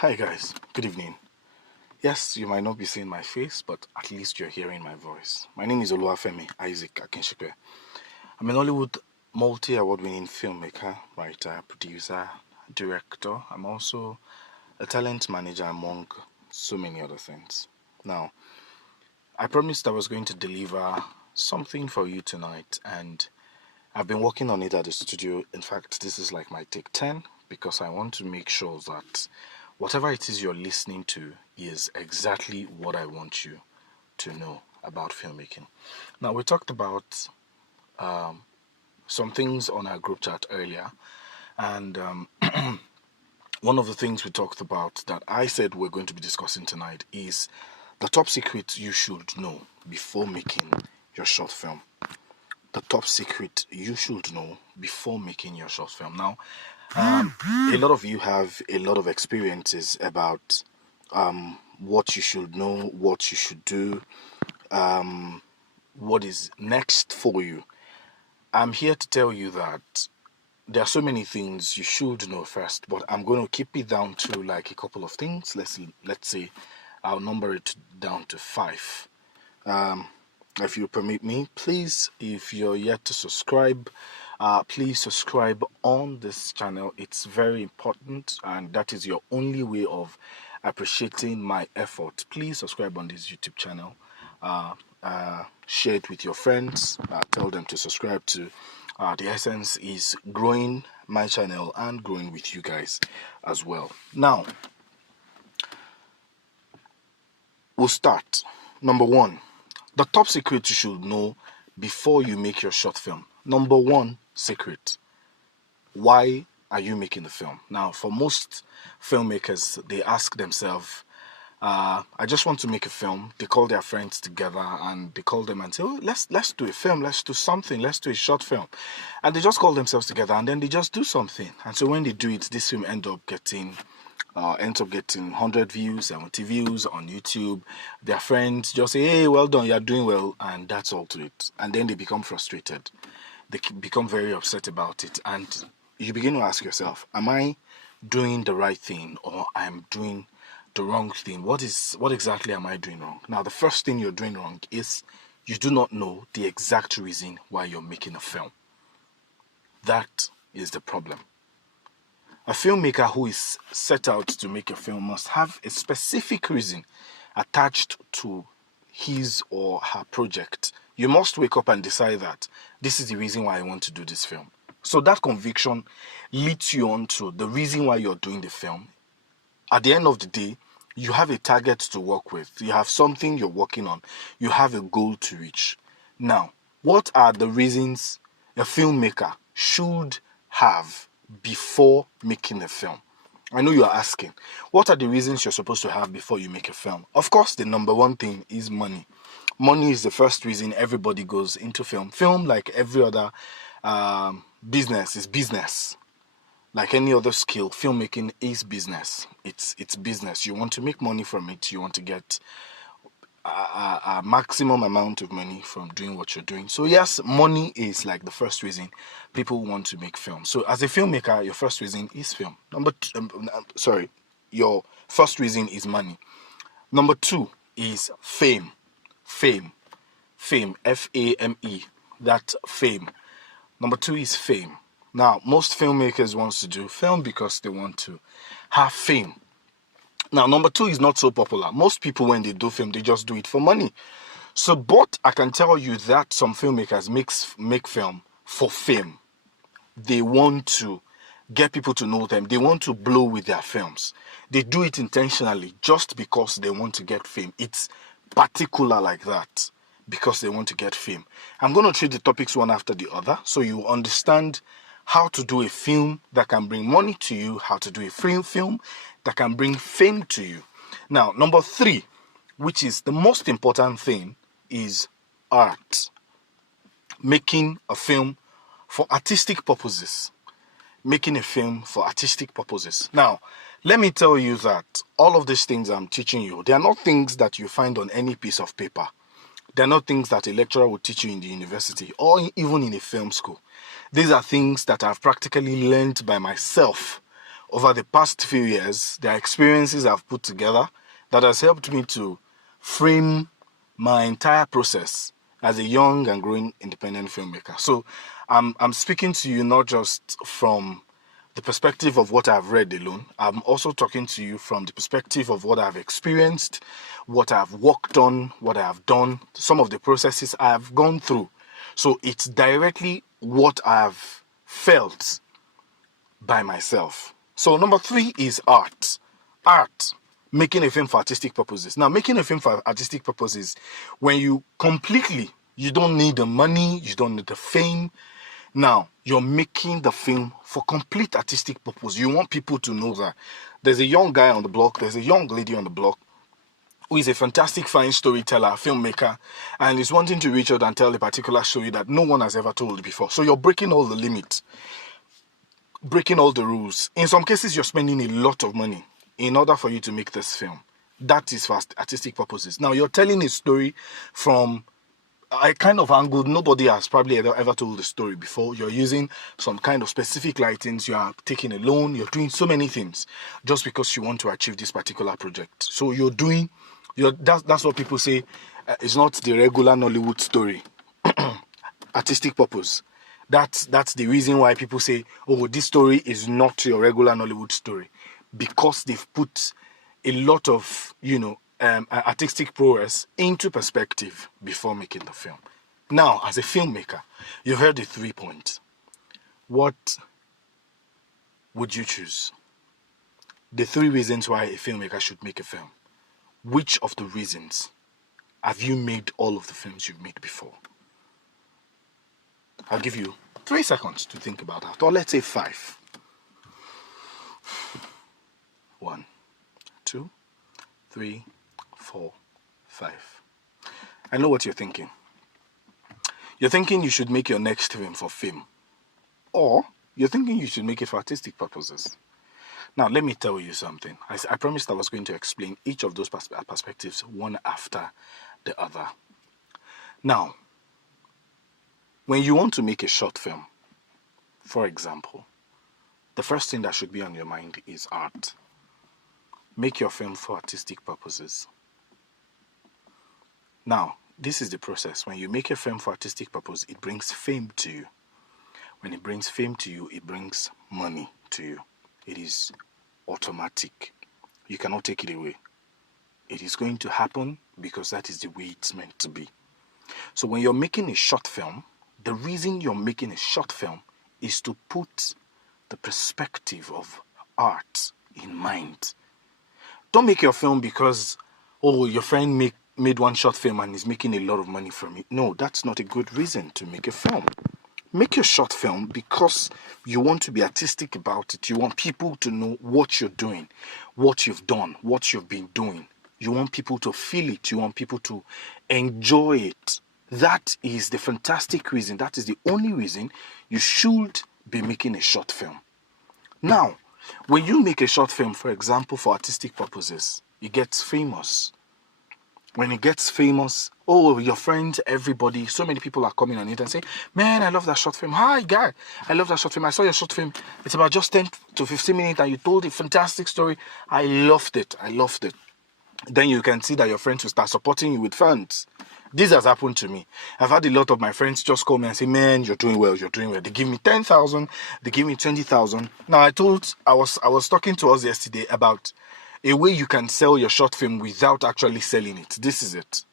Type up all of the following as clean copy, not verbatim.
Hi guys, good evening. Yes, you might not be seeing my face, but at least you're hearing my voice. My name is Oluwafemi Isaac Akinshikwe. I'm an Hollywood multi-award winning filmmaker, writer, producer, director. I'm also a talent manager among so many other things. Now, I promised I was going to deliver something for you tonight, and I've been working on it at the studio. In fact, this is like my take 10 because I want to make sure that whatever it is you're listening to is exactly what I want you to know about filmmaking. Now, we talked about some things on our group chat earlier, and one of the things we talked about that I said we're going to be discussing tonight is the top secret you should know before making your short film. The top secret you should know before making your short film. Now, a lot of you have a lot of experiences about what you should know, what you should do, what is next for you. I'm here to tell you that there are so many things you should know first, but I'm going to keep it down to like a couple of things. Let's say I'll number it down to 5. If you permit me, please, if you're yet to subscribe, please subscribe on this channel. It's very important, and that is your only way of appreciating my effort. Please subscribe on this YouTube channel. Share it with your friends. Tell them to subscribe to. The essence is growing my channel and growing with you guys as well. Now, we'll start. Number 1. The top secret you should know before you make your short film. Number 1 secret. Why are you making the film? Now, for most filmmakers, they ask themselves, I just want to make a film. They call their friends together and they call them and say, oh, let's do a film. Let's do something. Let's do a short film. And they just call themselves together and then they just do something. And so when they do it, this film ends up getting 100 views, 70 views on YouTube. Their friends just say, hey, well done, you're doing well, and that's all to it. And then they become frustrated. They become very upset about it. And you begin to ask yourself, am I doing the right thing or I'm doing the wrong thing? What exactly am I doing wrong? Now, the first thing you're doing wrong is you do not know the exact reason why you're making a film. That is the problem. A filmmaker who is set out to make a film must have a specific reason attached to his or her project. You must wake up and decide that this is the reason why I want to do this film. So that conviction leads you on to the reason why you're doing the film. At the end of the day, you have a target to work with. You have something you're working on. You have a goal to reach. Now, what are the reasons a filmmaker should have before making a film? I know you are asking, what are the reasons you're supposed to have before you make a film? Of course, the number 1 thing is money. Money is the first reason everybody goes into film. Film, like every other business, is business. Like any other skill, filmmaking is business. It's business. You want to make money from it. You want to get a maximum amount of money from doing what you're doing. So yes, money is like the first reason people want to make film. So as a filmmaker, your first reason is film. Your first reason is money. Number 2 is fame. Fame. F-A-M-E. That fame. Number 2 is fame. Now, most filmmakers want to do film because they want to have fame. Now, number 2 is not so popular. Most people, when they do film, they just do it for money. So, but I can tell you that some filmmakers make film for fame. They want to get people to know them. They want to blow with their films. They do it intentionally just because they want to get fame. It's particular like that because they want to get fame. I'm going to treat the topics one after the other so you understand how to do a film that can bring money to you, how to do a film that can bring fame to you. Now, number 3, which is the most important thing, is art. Making a film for artistic purposes. Making a film for artistic purposes. Now, let me tell you that all of these things I'm teaching you, they are not things that you find on any piece of paper. They're not things that a lecturer would teach you in the university or even in a film school. These are things that I've practically learned by myself over the past few years, there are experiences I've put together that has helped me to frame my entire process as a young and growing independent filmmaker. So I'm speaking to you not just from the perspective of what I've read alone. I'm also talking to you from the perspective of what I've experienced, what I've worked on, what I have done, some of the processes I've gone through. So it's directly what I've felt by myself. So number 3 is art. Art. Making a film for artistic purposes. Now, making a film for artistic purposes, when you don't need the money, you don't need the fame. Now, you're making the film for complete artistic purpose. You want people to know that there's a young guy on the block, there's a young lady on the block who is a fantastic, fine storyteller, filmmaker, and is wanting to reach out and tell a particular story that no one has ever told before. So you're breaking all the limits, breaking all the rules. In some cases, you're spending a lot of money in order for you to make this film. That is for artistic purposes. Now, you're telling a story from a kind of angle nobody has probably ever told the story before. You're using some kind of specific lightings, you are taking a loan, you're doing so many things just because you want to achieve this particular project. So that's what people say, it's not the regular Nollywood story. Artistic purpose. That's the reason why people say, oh, this story is not your regular Nollywood story, because they've put a lot of artistic prowess into perspective before making the film. Now, as a filmmaker, you've heard the 3 points. What would you choose? The 3 reasons why a filmmaker should make a film. Which of the reasons have you made all of the films you've made before? I'll give you 3 seconds to think about that, or let's say 5. 1, 2, 3, 4, 5. I know what you're thinking. You're thinking you should make your next film for fame, or you're thinking you should make it for artistic purposes. Now, let me tell you something. I promised I was going to explain each of those perspectives one after the other. Now, when you want to make a short film, for example, the first thing that should be on your mind is art. Make your film for artistic purposes. Now, this is the process. When you make a film for artistic purpose, it brings fame to you. When it brings fame to you, it brings money to you. It is automatic. You cannot take it away. It is going to happen because that is the way it's meant to be. So when you're making a short film, the reason you're making a short film is to put the perspective of art in mind. Don't make your film because, your friend made one short film and is making a lot of money from it. No, that's not a good reason to make a film. Make your short film because you want to be artistic about it. You want people to know what you're doing, what you've done, what you've been doing. You want people to feel it. You want people to enjoy it. That is the fantastic reason. That is the only reason you should be making a short film. Now, when you make a short film, for example, for artistic purposes, it gets famous. When it gets famous, your friends, everybody, so many people are coming on it and say, man, I love that short film. Hi, guy, I love that short film. I saw your short film. It's about just 10 to 15 minutes and you told a fantastic story. I loved it. Then you can see that your friends will start supporting you with funds. This has happened to me. I've had a lot of my friends just call me and say, man, you're doing well. They give me 10,000, they give me 20,000. Now, I was talking to us yesterday about a way you can sell your short film without actually selling it. This is it.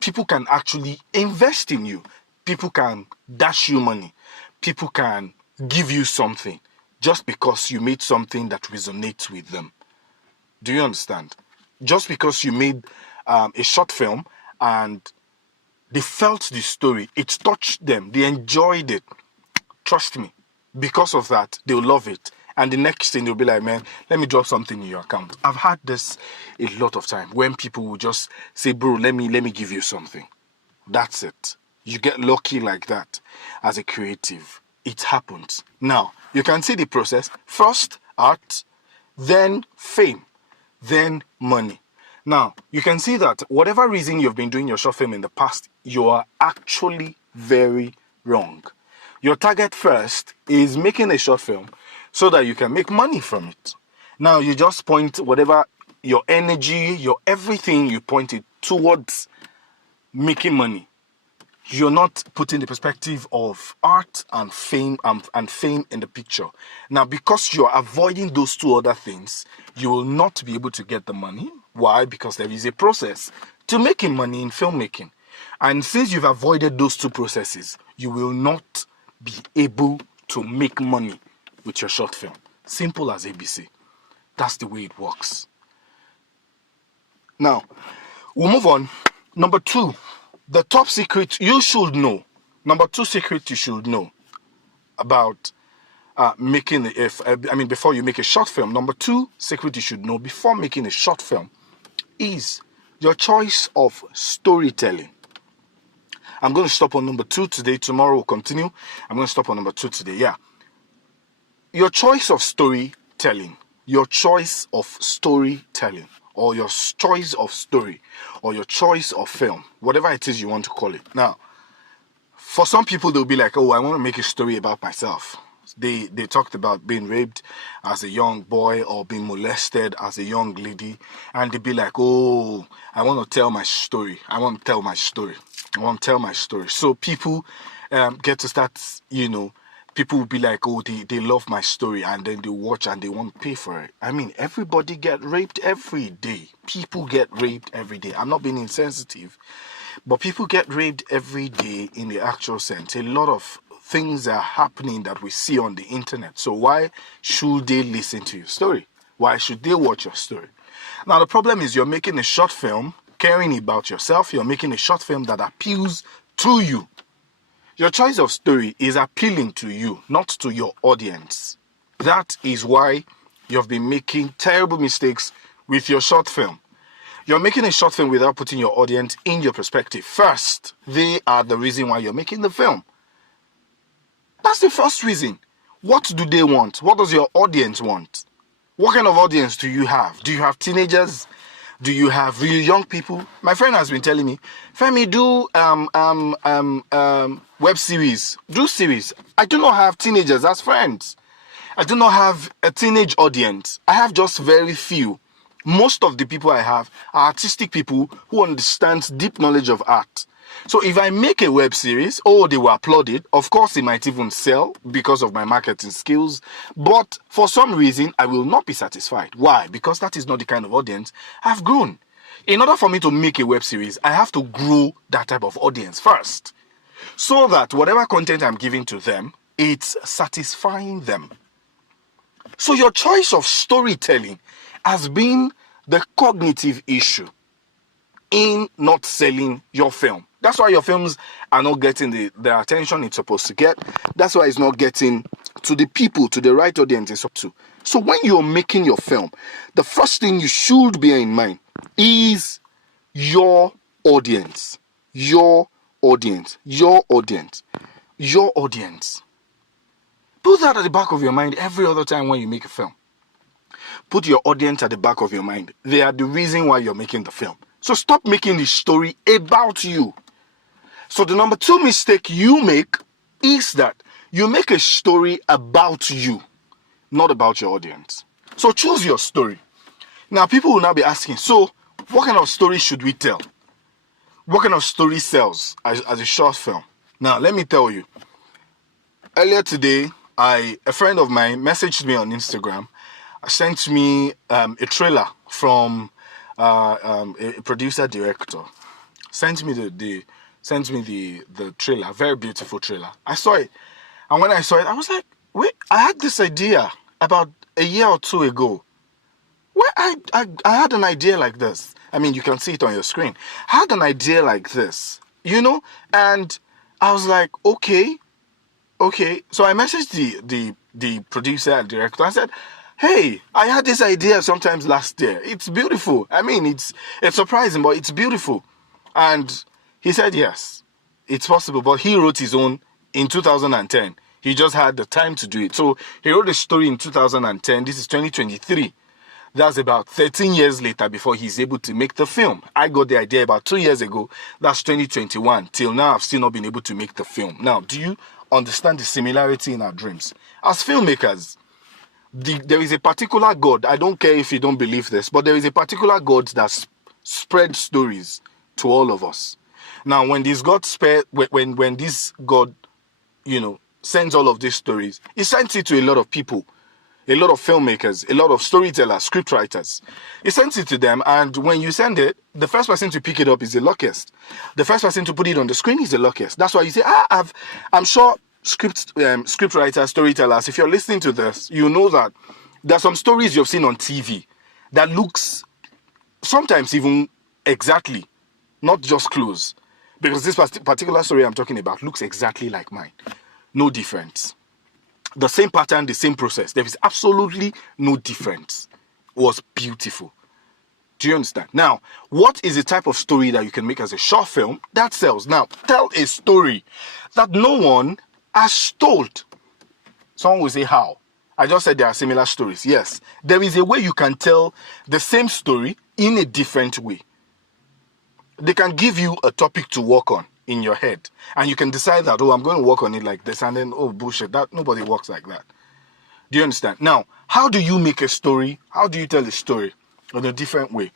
People can actually invest in you. People can dash you money. People can give you something just because you made something that resonates with them. Do you understand? Just because you made a short film and they felt the story, it touched them, they enjoyed it. Trust me, because of that, they'll love it. And the next thing, they'll be like, man, let me drop something in your account. I've had this a lot of time when people will just say, bro, let me give you something. That's it. You get lucky like that as a creative. It happens. Now, you can see the process. First, art, then fame, then money. Now, you can see that whatever reason you've been doing your short film in the past, you are actually very wrong. Your target first is making a short film so that you can make money from it. Now you just point whatever your energy, your everything, you point it towards making money. You're not putting the perspective of art and fame and fame in the picture. Now, because you're avoiding those two other things, you will not be able to get the money. Why? Because there is a process to making money in filmmaking. And since you've avoided those two processes, you will not be able to make money with your short film. Simple as ABC. That's the way it works. Now, we'll move on. Number 2. The top secret you should know. Number 2 secret you should know about before you make a short film. Number 2 secret you should know before making a short film is your choice of storytelling. I'm going to stop on number 2 today. Tomorrow we'll continue. I'm going to stop on number 2 today. Yeah. Your choice of storytelling. Your choice of storytelling. Or your choice of story, or your choice of film, whatever it is you want to call it. Now, for some people, they'll be like, oh, I want to make a story about myself. They talked about being raped as a young boy or being molested as a young lady, and they'd be like, oh, I want to tell my story. So people get to start, people will be like, oh, they love my story, and then they watch and they won't pay for it. I mean, everybody get raped every day. People get raped every day. I'm not being insensitive, but people get raped every day in the actual sense. A lot of things are happening that we see on the internet. So why should they listen to your story? Why should they watch your story? Now, the problem is you're making a short film caring about yourself. You're making a short film that appeals to you. Your choice of story is appealing to you, not to your audience. That is why you've been making terrible mistakes with your short film. You're making a short film without putting your audience in your perspective. First, they are the reason why you're making the film. That's the first reason. What do they want? What does your audience want? What kind of audience do you have? Do you have teenagers? Do you have really young people? My friend has been telling me, Femi, do web series, do series. I do not have teenagers as friends. I do not have a teenage audience. I have just very few. Most of the people I have are artistic people who understand deep knowledge of art. So if I make a web series, they will applaud it. Of course, it might even sell because of my marketing skills. But for some reason, I will not be satisfied. Why? Because that is not the kind of audience I've grown. In order for me to make a web series, I have to grow that type of audience first, so that whatever content I'm giving to them, it's satisfying them. So your choice of storytelling has been the cognitive issue in not selling your film. That's why your films are not getting the attention it's supposed to get. That's why it's not getting to the people, to the right audience it's up to. So when you're making your film, the first thing you should bear in mind is your audience. Your audience. Your audience. Your audience. Put that at the back of your mind every other time when you make a film. Put your audience at the back of your mind. They are the reason why you're making the film. So stop making the story about you. So the number 2 mistake you make is that you make a story about you, not about your audience. So choose your story. Now people will now be asking, so what kind of story should we tell? What kind of story sells as a short film? Now let me tell you. Earlier today, a friend of mine messaged me on Instagram, sent me a trailer from a producer director. Sent me the trailer, very beautiful trailer. I saw it, and when I saw it, I was like, wait, I had this idea about a year or 2 ago. Where I had an idea like this. I mean, you can see it on your screen. I had an idea like this, and I was like, okay. So I messaged the producer and director. I said, hey, I had this idea sometimes last year. It's beautiful. I mean, it's surprising, but it's beautiful. And he said, yes, it's possible. But he wrote his own in 2010. He just had the time to do it. So he wrote a story in 2010. This is 2023. That's about 13 years later before he's able to make the film. I got the idea about 2 years ago. That's 2021. Till now, I've still not been able to make the film. Now, do you understand the similarity in our dreams? As filmmakers, There is a particular God. I don't care if you don't believe this, but there is a particular God that spread stories to all of us. Now, when this God when this God, sends all of these stories, he sends it to a lot of people, a lot of filmmakers, a lot of storytellers, scriptwriters. He sends it to them, and when you send it, the first person to pick it up is the luckiest. The first person to put it on the screen is the luckiest. That's why you say, I'm sure scriptwriters, storytellers, if you're listening to this, you know that there are some stories you've seen on TV that looks sometimes even exactly, not just close. Because this particular story I'm talking about looks exactly like mine. No difference. The same pattern, the same process. There is absolutely no difference. It was beautiful. Do you understand? Now, what is the type of story that you can make as a short film that sells? Now, tell a story that no one has told. Someone will say, how? I just said there are similar stories. Yes, there is a way you can tell the same story in a different way. They can give you a topic to work on in your head, and you can decide that, I'm going to work on it like this, and then, bullshit, that nobody works like that. Do you understand? Now, how do you make a story? How do you tell a story in a different way?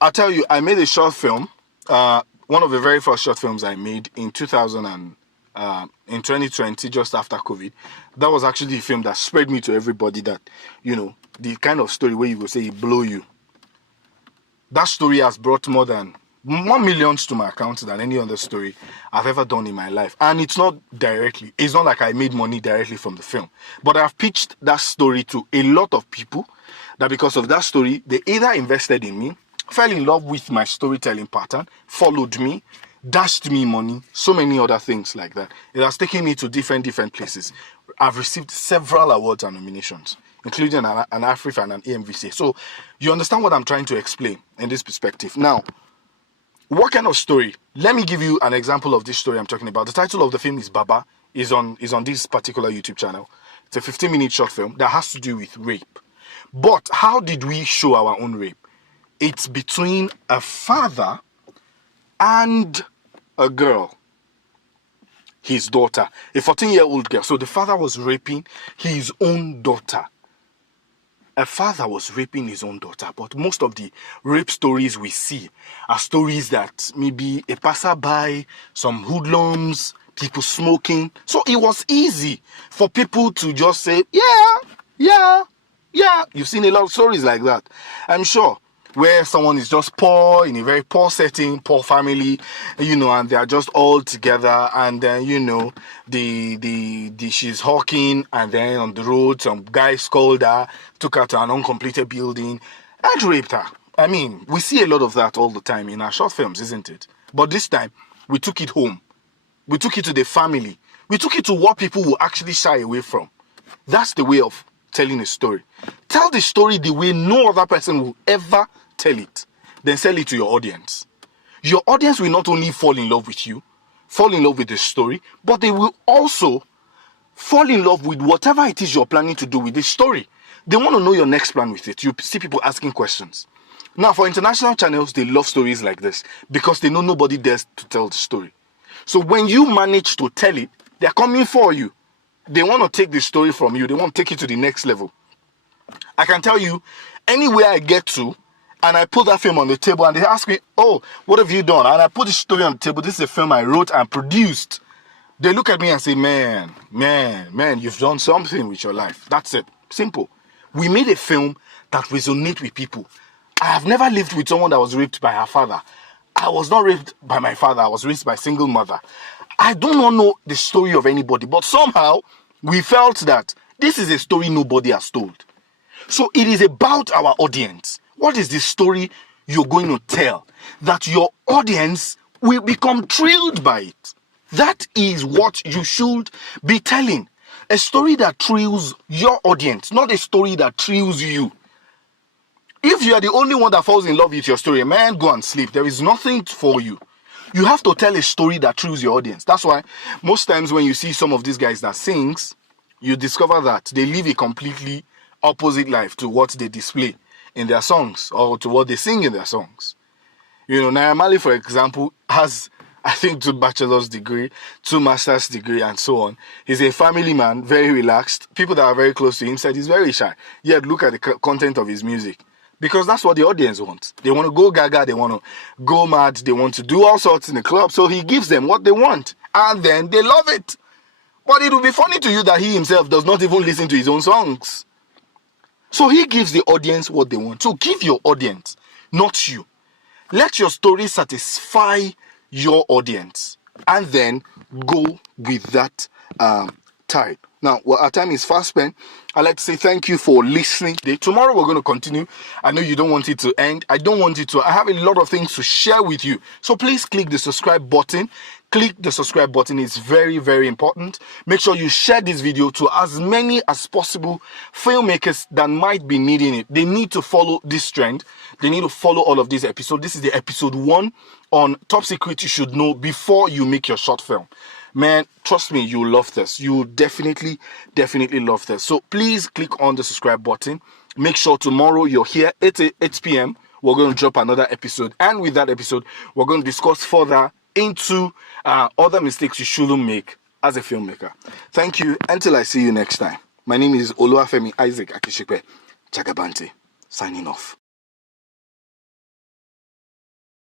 I'll tell you, I made a short film, one of the very first short films I made in 2020, just after COVID. That was actually a film that spread me to everybody that, the kind of story where you will say it blow you. That story has brought more millions to my account than any other story I've ever done in my life. And it's not like I made money directly from the film. But I've pitched that story to a lot of people that because of that story, they either invested in me, fell in love with my storytelling pattern, followed me, dashed me money, so many other things like that. It has taken me to different places. I've received several awards and nominations, including an AFRIFA and an AMVC. So you understand what I'm trying to explain in this perspective. Now, what kind of story? Let me give you an example of this story I'm talking about. The title of the film is Baba, is on this particular YouTube channel. It's a 15-minute short film that has to do with rape. But how did we show our own rape? It's between a father and a girl, his daughter, a 14-year-old girl. So the father was raping his own daughter. A father was raping his own daughter, but most of the rape stories we see are stories that maybe a passerby, some hoodlums, people smoking. So it was easy for people to just say, yeah. You've seen a lot of stories like that, I'm sure, where someone is just poor, in a very poor setting, poor family, and they are just all together, and then, she's hawking, and then on the road, some guy scolded her, took her to an uncompleted building, and raped her. I mean, we see a lot of that all the time in our short films, isn't it? But this time, we took it home. We took it to the family. We took it to what people will actually shy away from. That's the way of telling a story. Tell the story the way no other person will ever tell it. Then sell it to your audience. Your audience will not only fall in love with you, fall in love with the story, but they will also fall in love with whatever it is you're planning to do with this story. They want to know your next plan with it. You see people asking questions. Now, for international channels, they love stories like this because they know nobody dares to tell the story. So when you manage to tell it, they're coming for you. They want to take the story from you. They want to take it to the next level. I can tell you, anywhere I get to, and I put that film on the table, and they ask me, what have you done? And I put the story on the table. This is a film I wrote and produced. They look at me and say, man, you've done something with your life. That's it. Simple. We made a film that resonates with people. I have never lived with someone that was raped by her father. I was not raped by my father. I was raised by a single mother. I do not know the story of anybody, but somehow we felt that this is a story nobody has told. So it is about our audience. What is the story you're going to tell that your audience will become thrilled by it? That is what you should be telling. A story that thrills your audience, not a story that thrills you. If you are the only one that falls in love with your story, man, go and sleep. There is nothing for you. You have to tell a story that thrills your audience. That's why most times when you see some of these guys that sings, you discover that they live a completely opposite life to what they display in their songs or to what they sing in their songs. Naira Marley, for example, has I think 2 bachelor's degree, 2 master's degree, and so on. He's a family man, very relaxed. People that are very close to him said he's very shy. Yet look at the content of his music. Because that's what the audience wants. They want to go gaga, they want to go mad, they want to do all sorts in the club. So he gives them what they want. And then they love it. But it will be funny to you that he himself does not even listen to his own songs. So he gives the audience what they want. So give your audience, not you. Let your story satisfy your audience. And then go with that type. Now, well, our time is fast spent. I'd like to say thank you for listening. Tomorrow we're going to continue. I know you don't want it to end. I don't want it to. I have a lot of things to share with you. So please click the subscribe button. Click the subscribe button. It's very, very important. Make sure you share this video to as many as possible filmmakers that might be needing it. They need to follow this trend. They need to follow all of these episodes. This is the episode 1 on top secret you should know before you make your short film. Man, trust me, you'll love this. You'll definitely love this. So please click on the subscribe button. Make sure tomorrow you're here at 8 p.m. We're going to drop another episode. And with that episode, we're going to discuss further into other mistakes you shouldn't make as a filmmaker. Thank you. Until I see you next time. My name is Oluwafemi Isaac Akishikpe Chagabante. Signing off.